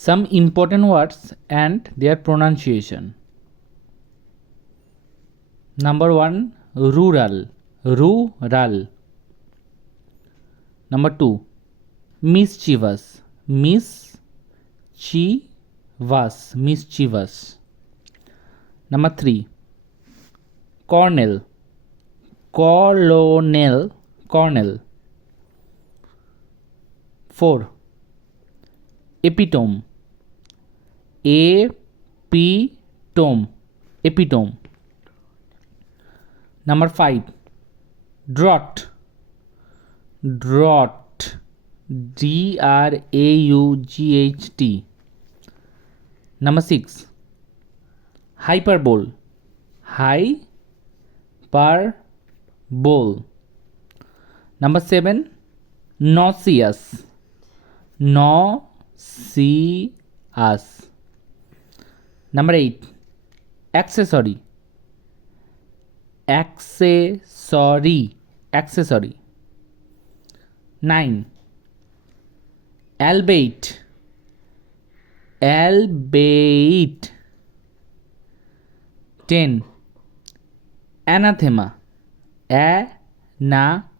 Some important words and their pronunciation. Number 1, rural, rural. Number 2, mischievous, mischievous, mischievous. Number 3, cornel, colonel, cornel. 4, epitome, epitome, epitome. Number 5, drought, drought, D-R-A-U-G-H-T. Number 6, hyperbole, hyperbole. Number 7, nauseous, nauseous. Number 8, accessory, accessory, accessory. 9, albeit, albeit. 10, anathema, anathema.